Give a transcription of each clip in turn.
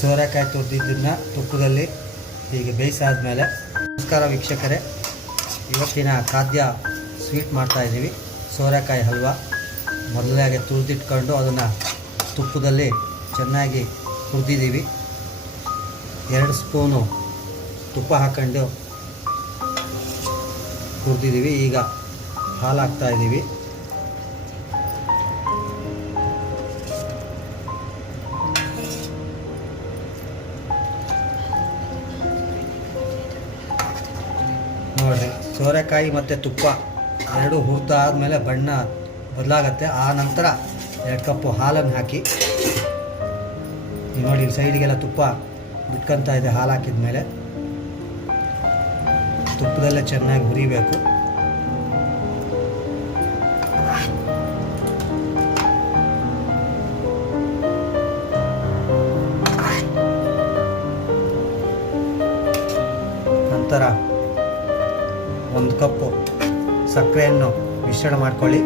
ಸೋರೆಕಾಯಿ ತುರಿದಿದ್ದನ್ನು ತುಪ್ಪದಲ್ಲಿ ಹೀಗೆ ಬೇಯಿಸಾದ್ಮೇಲೆ, ನಮಸ್ಕಾರ ವೀಕ್ಷಕರೇ, ಇವತ್ತಿನ ಖಾದ್ಯ ಸ್ವೀಟ್ ಮಾಡ್ತಾಯಿದ್ದೀವಿ. ಸೋರೆಕಾಯಿ ಹಲ್ವ ಮೊದಲಾಗಿ ತುರಿದಿಟ್ಕೊಂಡು ಅದನ್ನು ತುಪ್ಪದಲ್ಲಿ ಚೆನ್ನಾಗಿ ಹುರಿದಿದ್ದೀವಿ. 2 ಸ್ಪೂನು ತುಪ್ಪ ಹಾಕ್ಕೊಂಡು ಹುರಿದಿದ್ದೀವಿ. ಈಗ ಹಾಲು ಹಾಕ್ತಾಯಿದ್ದೀವಿ. ನೋಡಿರಿ, ಸೋರೆಕಾಯಿ ಮತ್ತು ತುಪ್ಪ ಎರಡೂ ಹುರಿದಾದ್ಮೇಲೆ ಬಣ್ಣ ಬದಲಾಗತ್ತೆ. ಆ ನಂತರ 2 ಕಪ್ಪು ಹಾಲನ್ನು ಹಾಕಿ, ನೋಡಿ ಸೈಡಿಗೆಲ್ಲ ತುಪ್ಪ ಬಿಟ್ಕೊತಾ ಇದೆ. ಹಾಲು ಹಾಕಿದ ಮೇಲೆ ತುಪ್ಪದಲ್ಲೇ ಚೆನ್ನಾಗಿ ಹುರಿಬೇಕು. ನಂತರ 1 ಕಪ್ಪು ಸಕ್ಕರೆಯನ್ನು ಮಿಶ್ರಣ ಮಾಡ್ಕೊಳ್ಳಿ.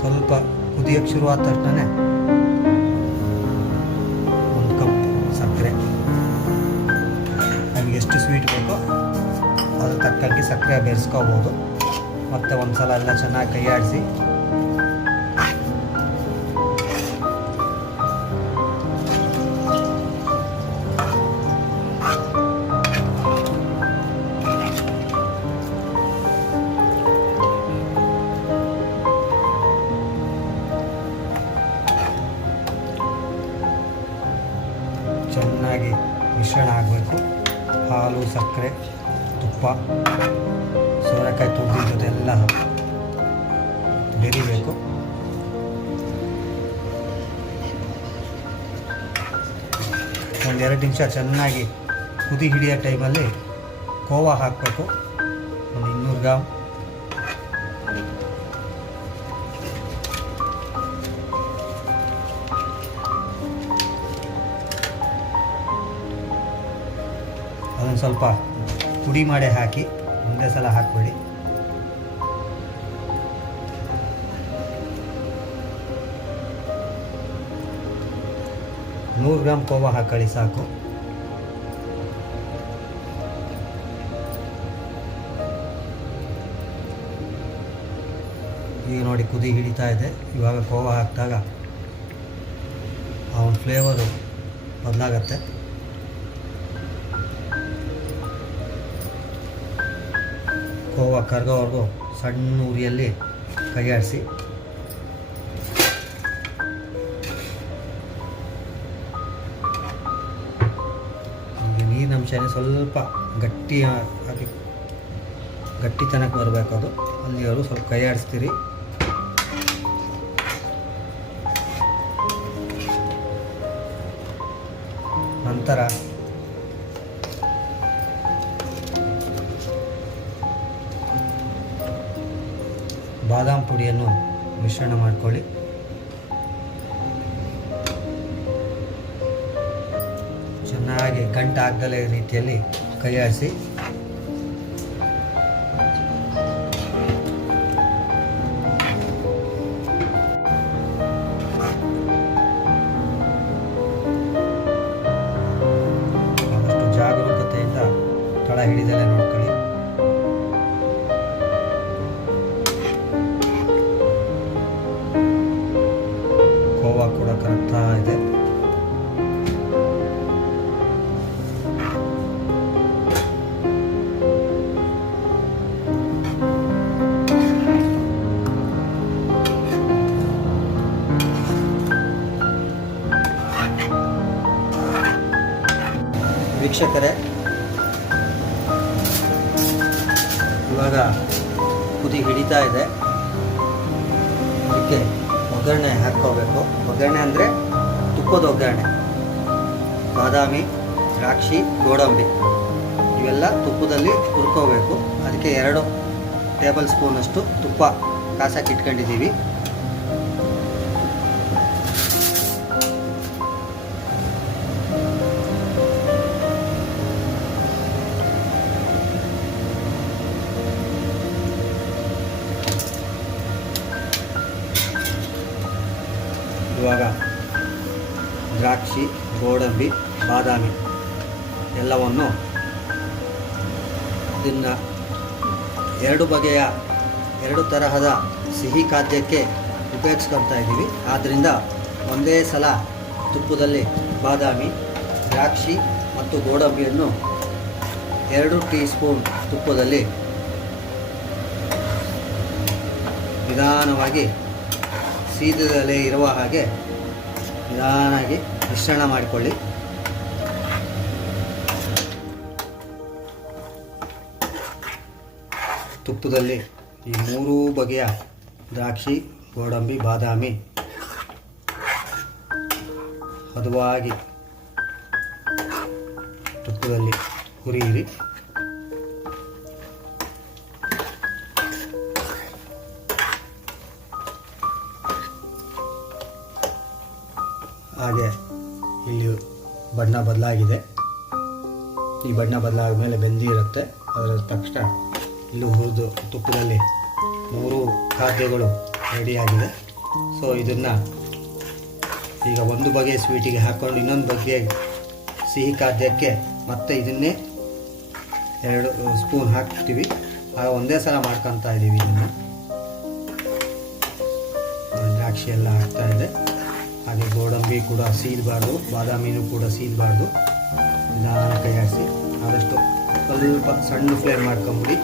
ಸ್ವಲ್ಪ ಕುದಿಯೋಕ್ಕೆ ಶುರುವಾದ ತಕ್ಷಣ 1 ಕಪ್ ಸಕ್ಕರೆ, ನಮಗೆ ಎಷ್ಟು ಸ್ವೀಟ್ ಬೇಕೋ ಅದ್ರ ತಕ್ಕಂಗೆ ಸಕ್ಕರೆ ಬೆರೆಸ್ಕೋಬೋದು. ಮತ್ತು ಒಂದು ಸಲ ಎಲ್ಲ ಚೆನ್ನಾಗಿ ಕೈ ಆಡಿಸಿ ಚೆನ್ನಾಗಿ ಮಿಶ್ರಣ ಆಗಬೇಕು. ಹಾಲು, ಸಕ್ಕರೆ, ತುಪ್ಪ, ಸೋರೆಕಾಯಿ ತುರಿದಿದ್ದೆಲ್ಲ ಬೆರಿಬೇಕು. ಒಂದು 2 ನಿಮಿಷ ಚೆನ್ನಾಗಿ ಕುದಿ ಹಿಡಿಯೋ ಟೈಮಲ್ಲಿ ಕೋವಾ ಹಾಕಬೇಕು. ಒಂದು 200 ಗ್ರಾಮ್. ಅದನ್ನು ಸ್ವಲ್ಪ ಪುಡಿ ಮಾಡಿ ಹಾಕಿ, ಒಂದೇ ಸಲ ಹಾಕಬೇಡಿ. ನೂರು ಗ್ರಾಮ್ ಕೋವಾ ಹಾಕೊಳ್ಳಿ ಸಾಕು. ಈಗ ನೋಡಿ ಕುದಿ ಹಿಡಿತಾ ಇದೆ. ಇವಾಗ ಕೋವಾ ಹಾಕಿದಾಗ ಆ ಒಂದು ಫ್ಲೇವರು ಬದಲಾಗತ್ತೆ. ಕೋವಾ ಕರ್ಗೋವರೆಗೂ ಸಣ್ಣ ಉರಿಯಲ್ಲಿ ಕೈ ಆಡಿಸಿ. ಈಗ ನೀರಿನ ಅಂಶನೇ ಸ್ವಲ್ಪ ಗಟ್ಟಿಯಾಗಿ ಗಟ್ಟಿತನಕ್ಕೆ ಬರಬೇಕು. ಅದು ಅಲ್ಲಿವರೆಗೂ ಸ್ವಲ್ಪ ಕೈ ಆಡಿಸ್ತೀರಿ. ನಂತರ ಬಾದಾಮ್ ಪುಡಿಯನ್ನು ಮಿಶ್ರಣ ಮಾಡಿಕೊಳ್ಳಿ. ಚೆನ್ನಾಗಿ ಗಂಟು ಆಗದಲೇ ರೀತಿಯಲ್ಲಿ ಕೈ ಆಡಿಸಿ. ಆದಷ್ಟು ಜಾಗರೂಕತೆಯಿಂದ ತಳ ಹಿಡಿದಲೇ ನೋಡ್ಕೊಳ್ಳಿ. ಕೋವಾ ಕೂಡ ಕರಗ್ತಾ ಇದೆ. ವೀಕ್ಷಕರೇ, ಇವಾಗ ಕುದಿ ಹಿಡಿತಾ ಇದೆ. ಅದಕ್ಕೆ ಒಗ್ಗರಣೆ ಹಾಕ್ಕೋಬೇಕು. ಒಗ್ಗರಣೆ ಅಂದರೆ ತುಪ್ಪದ ಒಗ್ಗರಣೆ. ಬಾದಾಮಿ, ದ್ರಾಕ್ಷಿ, ಗೋಡಂಬಿ ಇವೆಲ್ಲ ತುಪ್ಪದಲ್ಲಿ ಹುರ್ಕೋಬೇಕು. ಅದಕ್ಕೆ 2 ಟೇಬಲ್ ಸ್ಪೂನಷ್ಟು ತುಪ್ಪ ಕಾಸಕ್ಕೆ ಇಟ್ಕೊಂಡಿದ್ದೀವಿ. ಗೋಡಂಬಿ, ಬಾದಾಮಿ ಎಲ್ಲವನ್ನು ಇದನ್ನು ಎರಡು ತರಹದ ಸಿಹಿ ಖಾದ್ಯಕ್ಕೆ ಉಪಯೋಗಿಸ್ಕೊಳ್ತಾ ಇದ್ದೀವಿ. ಆದ್ದರಿಂದ ಒಂದೇ ಸಲ ತುಪ್ಪದಲ್ಲಿ ಬಾದಾಮಿ, ದ್ರಾಕ್ಷಿ ಮತ್ತು ಗೋಡಂಬಿಯನ್ನು 2 ಟೀ ಸ್ಪೂನ್ ತುಪ್ಪದಲ್ಲಿ ನಿಧಾನವಾಗಿ ಸೀದಲೇ ಇರುವ ಹಾಗೆ ನಿಧಾನವಾಗಿ ಮಿಶ್ರಣ ಮಾಡಿಕೊಳ್ಳಿ. ತುಪ್ಪದಲ್ಲಿ ಈ 3 ಬಗೆಯ ದ್ರಾಕ್ಷಿ, ಗೋಡಂಬಿ, ಬಾದಾಮಿ ಹದವಾಗಿ ತುಪ್ಪದಲ್ಲಿ ಹುರಿಯಿರಿ. ಹಾಗೆ ಇಲ್ಲಿ ಬಣ್ಣ ಬದಲಾಗಿದೆ. ಈ ಬಣ್ಣ ಬದಲಾದ ಮೇಲೆ ಬೆಂದಿರುತ್ತೆ. ಅದರ ತಕ್ಷಣ ಇಲ್ಲೂ ಹುರಿದು ತುಪ್ಪದಲ್ಲಿ 3 ಖಾದ್ಯಗಳು ರೆಡಿಯಾಗಿದೆ. ಸೊ ಇದನ್ನು ಈಗ ಒಂದು ಬಗೆಯ ಸ್ವೀಟಿಗೆ ಹಾಕ್ಕೊಂಡು ಇನ್ನೊಂದು ಬಗೆಯ ಸಿಹಿ ಖಾದ್ಯಕ್ಕೆ ಮತ್ತೆ ಇದನ್ನೇ 2 ಸ್ಪೂನ್ ಹಾಕ್ತೀವಿ. ಆಗ ಒಂದೇ ಸಲ ಮಾಡ್ಕೊತಾ ಇದ್ದೀವಿ. ಇದನ್ನು ದ್ರಾಕ್ಷಿ ಎಲ್ಲ ಹಾಕ್ತಾ ಇದೆ. ಹಾಗೆ ಗೋಡಂಬಿ ಕೂಡ ಸೀದಬಾರ್ದು, ಬಾದಾಮಿನೂ ಕೂಡ ಸೀದಬಾರ್ದು. ನಿಧಾನ ಕೈ ಆಡಿಸಿ ಆದಷ್ಟು ಸ್ವಲ್ಪ ಸಣ್ಣ ಫ್ಲೇಮ್ ಮಾಡ್ಕೊಂಬಿಡಿ.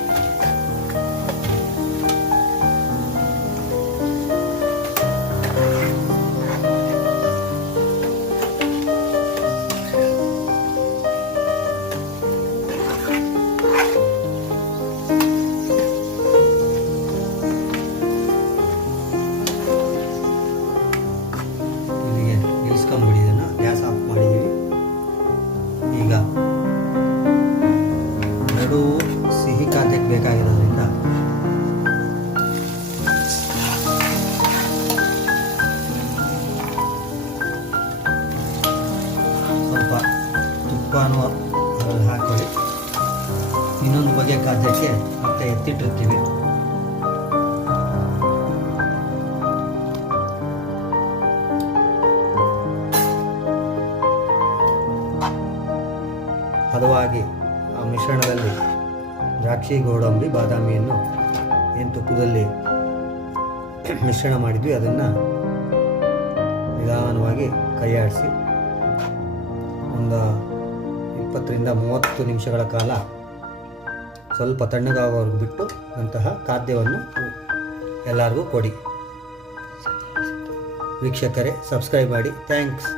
ಇಳಿಸ್ಕೊಂಬಿಡಿ. ಇದನ್ನು ಗ್ಯಾಸ್ ಆಫ್ ಮಾಡಿದ್ದೀವಿ. ಈಗ 2 ಸಿಹಿ ಖಾದ್ಯಕ್ಕೆ ಬೇಕಾಗಿರೋದ್ರಿಂದ ಸ್ವಲ್ಪ ತುಪ್ಪನೂ ಅದರಲ್ಲಿ ಹಾಕೊಳ್ಳಿ. ಇನ್ನೊಂದು ಬಗೆಯ ಖಾದ್ಯಕ್ಕೆ ಮತ್ತೆ ಎತ್ತಿಟ್ಟಿರ್ತೀವಿ. ಹದವಾಗಿ ಆ ಮಿಶ್ರಣದಲ್ಲಿ ದ್ರಾಕ್ಷಿ, ಗೋಡಂಬಿ, ಬಾದಾಮಿಯನ್ನು ಏನು ತುಪ್ಪದಲ್ಲಿ ಮಿಶ್ರಣ ಮಾಡಿದ್ವಿ ಅದನ್ನು ನಿಧಾನವಾಗಿ ಕೈಯಾಡಿಸಿ ಒಂದು 20ರಿಂದ 30 ನಿಮಿಷಗಳ ಕಾಲ ಸ್ವಲ್ಪ ತಣ್ಣಗಾಗೋವರೆಗೂ ಬಿಟ್ಟು ಅಂತಹ ಖಾದ್ಯವನ್ನು ಎಲ್ಲರಿಗೂ ಕೊಡಿ. ವೀಕ್ಷಕರೇ, ಸಬ್ಸ್ಕ್ರೈಬ್ ಮಾಡಿ. ಥ್ಯಾಂಕ್ಸ್.